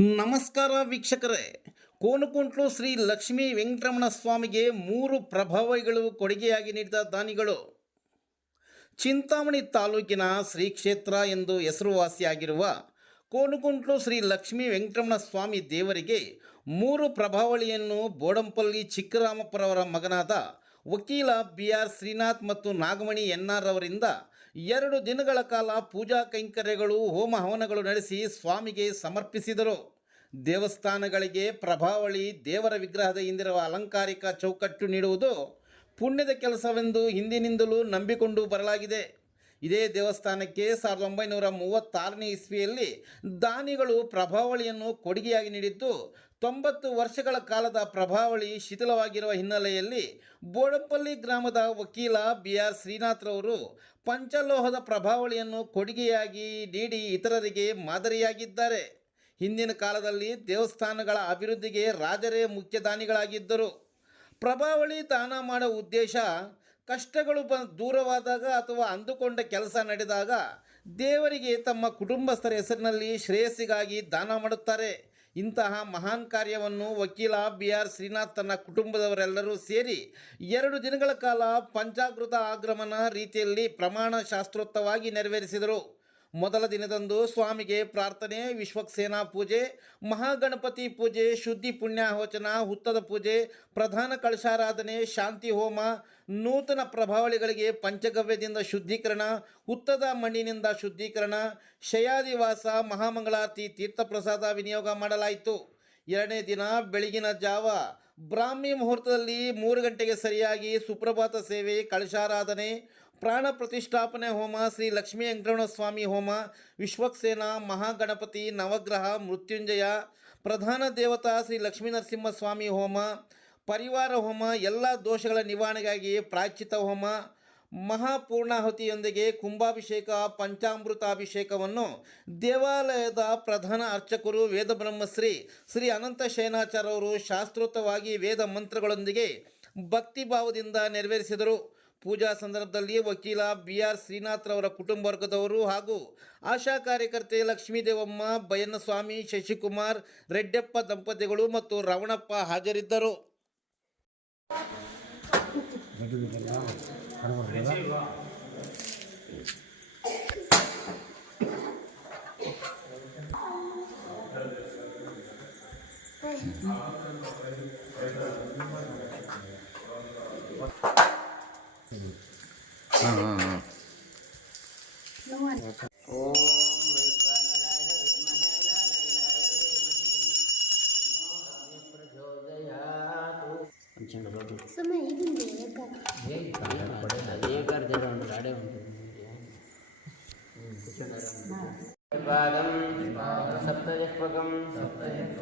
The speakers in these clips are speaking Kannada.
ನಮಸ್ಕಾರ ವೀಕ್ಷಕರೇ. ಕೋನಕುಂಟ್ಲು ಶ್ರೀ ಲಕ್ಷ್ಮೀ ವೆಂಕಟರಮಣ ಸ್ವಾಮಿಗೆ 3 ಪ್ರಭಾವಿಗಳು ಕೊಡುಗೆಯಾಗಿ ನೀಡಿದ ದಾನಿಗಳು. ಚಿಂತಾಮಣಿ ತಾಲೂಕಿನ ಶ್ರೀ ಕ್ಷೇತ್ರ ಎಂದು ಹೆಸರುವಾಸಿಯಾಗಿರುವ ಕೋನಕುಂಟ್ಲು ಶ್ರೀ ಲಕ್ಷ್ಮೀ ವೆಂಕಟರಮಣ ಸ್ವಾಮಿ ದೇವರಿಗೆ 3 ಪ್ರಭಾವಳಿಯನ್ನು ಬೋಡಂಪಲ್ಲಿ ಚಿಕ್ಕರಾಮಪ್ಪರವರ ಮಗನಾದ ವಕೀಲ BR ಶ್ರೀನಾಥ್ ಮತ್ತು ನಾಗಮಣಿ NR ಅವರಿಂದ 2 ದಿನಗಳ ಕಾಲ ಪೂಜಾ ಕೈಂಕರ್ಯಗಳು ಹೋಮ ಹವನಗಳು ನಡೆಸಿ ಸ್ವಾಮಿಗೆ ಸಮರ್ಪಿಸಿದರು. ದೇವಸ್ಥಾನಗಳಿಗೆ ಪ್ರಭಾವಳಿ ದೇವರ ವಿಗ್ರಹದ ಹಿಂದಿರುವ ಅಲಂಕಾರಿಕ ಚೌಕಟ್ಟು ನೀಡುವುದು ಪುಣ್ಯದ ಕೆಲಸವೆಂದು ಹಿಂದಿನಿಂದಲೂ ನಂಬಿಕೊಂಡು ಬರಲಾಗಿದೆ. ಇದೇ ದೇವಸ್ಥಾನಕ್ಕೆ 1936ನೇ ಇಸ್ವಿಯಲ್ಲಿ ದಾನಿಗಳು ಪ್ರಭಾವಳಿಯನ್ನು ಕೊಡುಗೆಯಾಗಿ ನೀಡಿದ್ದು, 90 ವರ್ಷಗಳ ಕಾಲದ ಪ್ರಭಾವಳಿ ಶಿಥಿಲವಾಗಿರುವ ಹಿನ್ನೆಲೆಯಲ್ಲಿ ಬೋಡಂಪಲ್ಲಿ ಗ್ರಾಮದ ವಕೀಲ BR ಶ್ರೀನಾಥ್ರವರು ಪಂಚಲೋಹದ ಪ್ರಭಾವಳಿಯನ್ನು ಕೊಡುಗೆಯಾಗಿ ನೀಡಿ ಇತರರಿಗೆ ಮಾದರಿಯಾಗಿದ್ದಾರೆ. ಹಿಂದಿನ ಕಾಲದಲ್ಲಿ ದೇವಸ್ಥಾನಗಳ ಅಭಿವೃದ್ಧಿಗೆ ರಾಜರೇ ಮುಖ್ಯ ದಾನಿಗಳಾಗಿದ್ದರು. ಪ್ರಭಾವಳಿ ದಾನ ಮಾಡುವ ಉದ್ದೇಶ ಕಷ್ಟಗಳು ದೂರವಾದಾಗ ಅಥವಾ ಅಂದುಕೊಂಡ ಕೆಲಸ ನಡೆದಾಗ ದೇವರಿಗೆ ತಮ್ಮ ಕುಟುಂಬಸ್ಥರ ಹೆಸರಿನಲ್ಲಿ ಶ್ರೇಯಸ್ಸಿಗಾಗಿ ದಾನ ಮಾಡುತ್ತಾರೆ. ಇಂತಹ ಮಹಾನ್ ಕಾರ್ಯವನ್ನು ವಕೀಲ BR ಶ್ರೀನಾಥ್ ತನ್ನ ಕುಟುಂಬದವರೆಲ್ಲರೂ ಸೇರಿ 2 ದಿನಗಳ ಕಾಲ ಪಂಚಾಕೃತ ಆಗ್ರಮಣ ರೀತಿಯಲ್ಲಿ ಪ್ರಮಾಣ ಶಾಸ್ತ್ರೋಕ್ತವಾಗಿ ನೆರವೇರಿಸಿದರು. ಮೊದಲ ದಿನದಂದು ಸ್ವಾಮಿಗೆ ಪ್ರಾರ್ಥನೆ, ವಿಶ್ವಕ್ಸೇನಾ ಪೂಜೆ, ಮಹಾಗಣಪತಿ ಪೂಜೆ, ಶುದ್ಧಿ ಪುಣ್ಯಾಹೋಚನ, ಹುತ್ತದ ಪೂಜೆ, ಪ್ರಧಾನ ಕಳಶಾರಾಧನೆ, ಶಾಂತಿ ಹೋಮ, ನೂತನ ಪ್ರಭಾವಳಿಗಳಿಗೆ ಪಂಚಗವ್ಯದಿಂದ ಶುದ್ಧೀಕರಣ, ಹುತ್ತದ ಮಣ್ಣಿನಿಂದ ಶುದ್ಧೀಕರಣ, ಶಯಾದಿವಾಸ, ಮಹಾಮಂಗಳಾರತಿ, ತೀರ್ಥಪ್ರಸಾದ ವಿನಿಯೋಗ ಮಾಡಲಾಯಿತು. 2ನೇ ದಿನ ಬೆಳಗಿನ ಜಾವ ಬ್ರಾಹ್ಮಿ ಮುಹೂರ್ತದಲ್ಲಿ 3 ಗಂಟೆಗೆ ಸರಿಯಾಗಿ ಸುಪ್ರಭಾತ ಸೇವೆ, ಕಳಶಾರಾಧನೆ, ಪ್ರಾಣ ಪ್ರತಿಷ್ಠಾಪನೆ ಹೋಮ, ಶ್ರೀ ಲಕ್ಷ್ಮೀ ವೆಂಕಟರಮಣ ಸ್ವಾಮಿ ಹೋಮ, ವಿಶ್ವಕ್ಸೇನ, ಮಹಾಗಣಪತಿ, ನವಗ್ರಹ, ಮೃತ್ಯುಂಜಯ, ಪ್ರಧಾನ ದೇವತಾ ಶ್ರೀ ಲಕ್ಷ್ಮೀ ನರಸಿಂಹ ಸ್ವಾಮಿ ಹೋಮ, ಪರಿವಾರ ಹೋಮ, ಎಲ್ಲ ದೋಷಗಳ ನಿವಾರಣೆಗಾಗಿ ಪ್ರಾಯಶ್ಚಿತ್ತ ಹೋಮ, ಮಹಾಪೂರ್ಣಾಹುತಿಯೊಂದಿಗೆ ಕುಂಭಾಭಿಷೇಕ, ಪಂಚಾಮೃತಾಭಿಷೇಕವನ್ನು ದೇವಾಲಯದ ಪ್ರಧಾನ ಅರ್ಚಕರು ವೇದಬ್ರಹ್ಮಶ್ರೀ ಶ್ರೀ ಅನಂತ ಶಯನಾಚಾರ್ಯವರು ಶಾಸ್ತ್ರೋಕ್ತವಾಗಿ ವೇದ ಮಂತ್ರಗಳೊಂದಿಗೆ ಭಕ್ತಿಭಾವದಿಂದ ನೆರವೇರಿಸಿದರು. ಪೂಜಾ ಸಂದರ್ಭದಲ್ಲಿ ವಕೀಲ BR ಶ್ರೀನಾಥ್ರವರ ಕುಟುಂಬ ವರ್ಗದವರು ಹಾಗೂ ಆಶಾ ಕಾರ್ಯಕರ್ತೆ ಲಕ್ಷ್ಮೀದೇವಮ್ಮ, ಬಯನ್ನಸ್ವಾಮಿ, ಶಶಿಕುಮಾರ್, ರೆಡ್ಡಪ್ಪ ದಂಪತಿಗಳು ಮತ್ತು ರವಣಪ್ಪ ಹಾಜರಿದ್ದರು. सप्तजक्पकं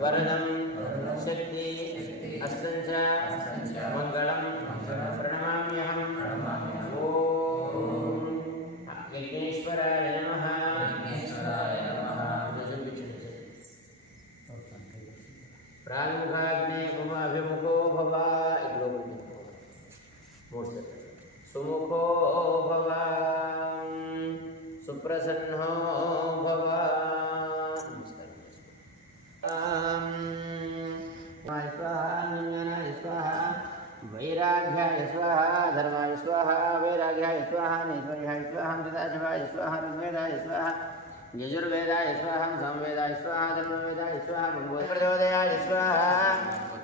वरदं शक्ति अस्तंच मंगलं प्रणमाम्यहं. ओम विघ्नेश्वराय नमः. प्राणमुखाग्ने मम अभिमुखो भव. सुमुखो भव, सुप्रसन्नो भव. वैराग्याय स्वाहा, धर्माय स्वाहा, वैराग्याय स्वाहा, नैश्वर्याय स्वाहा, सदाशिवाय स्वाहा, ऋग्वेदाय स्वाहा, यजुर्वेदाय स्वाहा, सामवेदाय स्वाहा, धर्मवेदाय स्वाहा, प्रचोदयाय स्वाहा.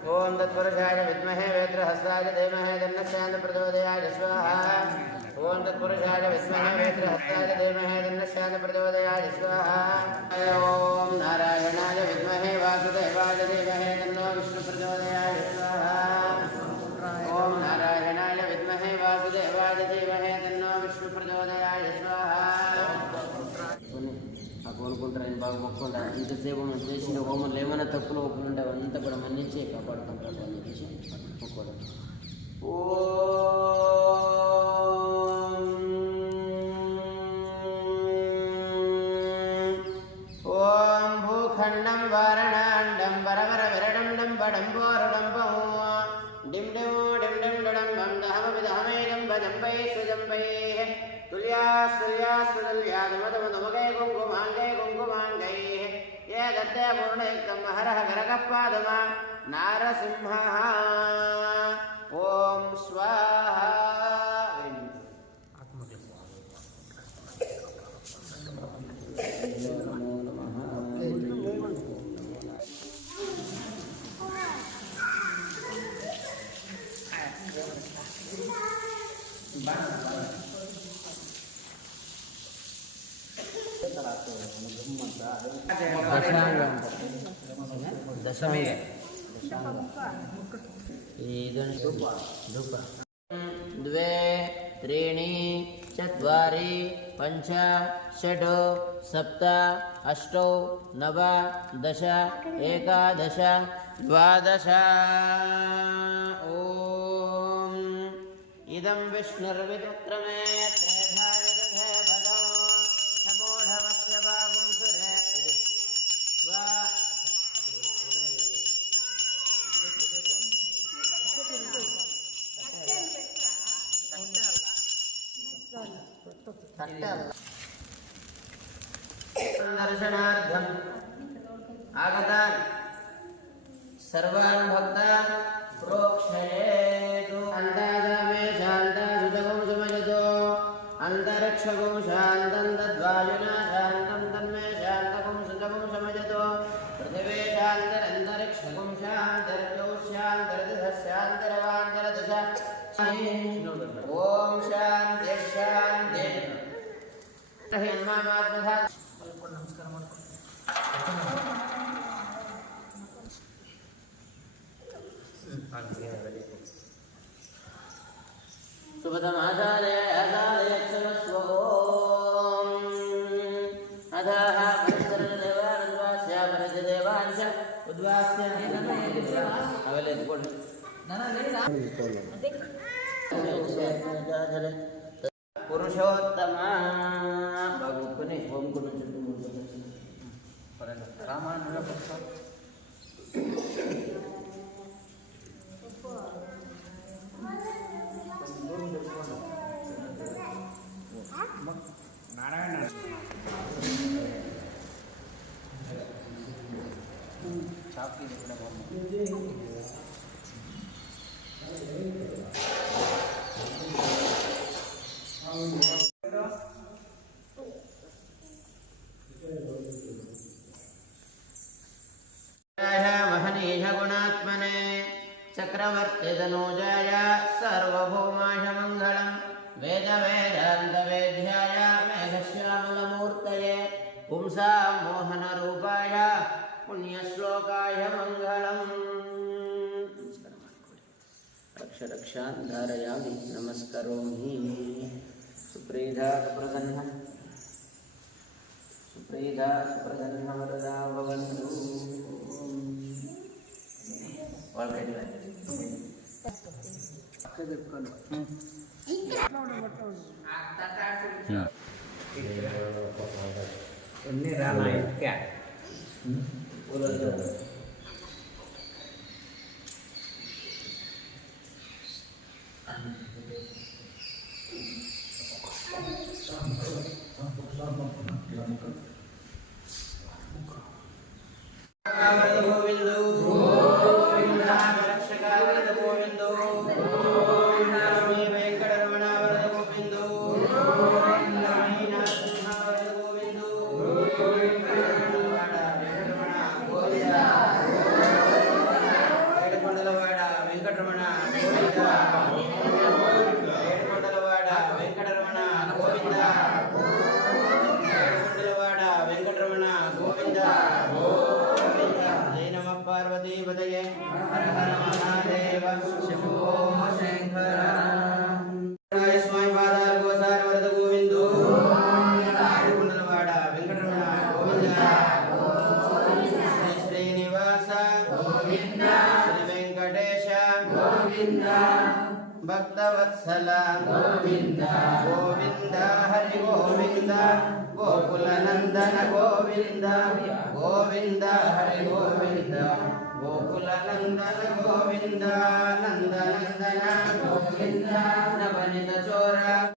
ओम तत्पुरुषाय विद्महे वेत्रहस्ताय धीमहि तन्नः प्रचोदयाय स्वाहा. ओम तत्पुरुषाय विद्महे वेत्रहस्ताय धीमहि तन्नः प्रचोदयाय स्वाहा. ओम नारायणाय विद्महे वासुदेवाय धीमहि तन्नो विष्णु प्रचोदयाय स्वाहा. ओम नारायणाय विद्महे वासुदेवाय धीमहि तन्नो विष्णु प्रचोदयाय स्वाहा. కోనుకుంటారు ఆయన బాగా మొక్కుండా ఇంతసేపు మనం చేసిన హోమంలో ఏమైనా తప్పులు ఒప్పులుంటే అవంతా కూడా మన్నించి కాపాడుకుంటాడు అని చెప్పేసి మొక్కోవడం. ఓం భూఖండం వారణాండం వరవర విరణండం బడంబోరుడంబం డిం డిం డిం డిం డడంబం దహమవిదహమేదం భజంపై సుజంపై तुल्यास्तुल्यास्तुल्यादमदमदमगे कुङ्कुमाङ्गै कुङ्कुमाङ्गैः ये दत्ते पूर्णयुक्तं हरः गरगः पादुम नारसिंहः ॐ स्वाहा दशमी द्वे त्रीणि चत्वारि पञ्च षड् सप्त अष्टौ नव दश एकादश द्वादश ॐ इदं विष्णुर्विदुक्रमे त्रेधा विदधे भगो समूढवस्य वागुंसुरे स्वा दर्शनार्थम् आगतान् सर्वान् भक्तान् प्रोक्षयेतु अन्तादमे शान्तासुतगं सुमजतो अन्तरिक्षगं शान्तं तद्वायुना शान्तं तन्मे शान्तगं सुतगं समजतो पृथिवी शान्तरन्तरिक्षगं शान्तर्जौ शान्तरदिशशान्तरवान्तरदश ॐ शान्ति शान्ति सुपदमाचार्य आचार्यक्षरस्व अधः परिसरदेवानुद्वास्य परिदेवांश उद्वास्य अवेले एत्कोंडि पुरुषोत्तम भगवत्ने ओम कुनु रामानुज नारायण चापी महनीय गुणात्मने चक्रवर्ती तनूजाय सार्वभौमाय मंगलम वेद वेदांत वेद्याय मेघश्यामलमूर्तये पुंसा मोहन रूपाय पुण्यश्लोकाय मंगलम रक्ष रक्षान् धारयामि नमस्करोमि सुप्रीता सुप्रसन्न वरदा भवन्तु ini ramai kan पार्वतीपतये हर हर महादेव शंभो शंकर स्वामी पादार गोसार वरद गोविंदो कुंडलवाड़ वेंकटरमण गोविंद श्री श्रीनिवास गोविंद श्री वेंकटेश गोविंद भक्तवत्सल गोविंद गोविंद हरि गोविंद गोकुलनंदन गोविंद गोविंद हरि गोविंद गोकुलनंदन गोविंद नंदनंदन गोविंद नवनीत चोर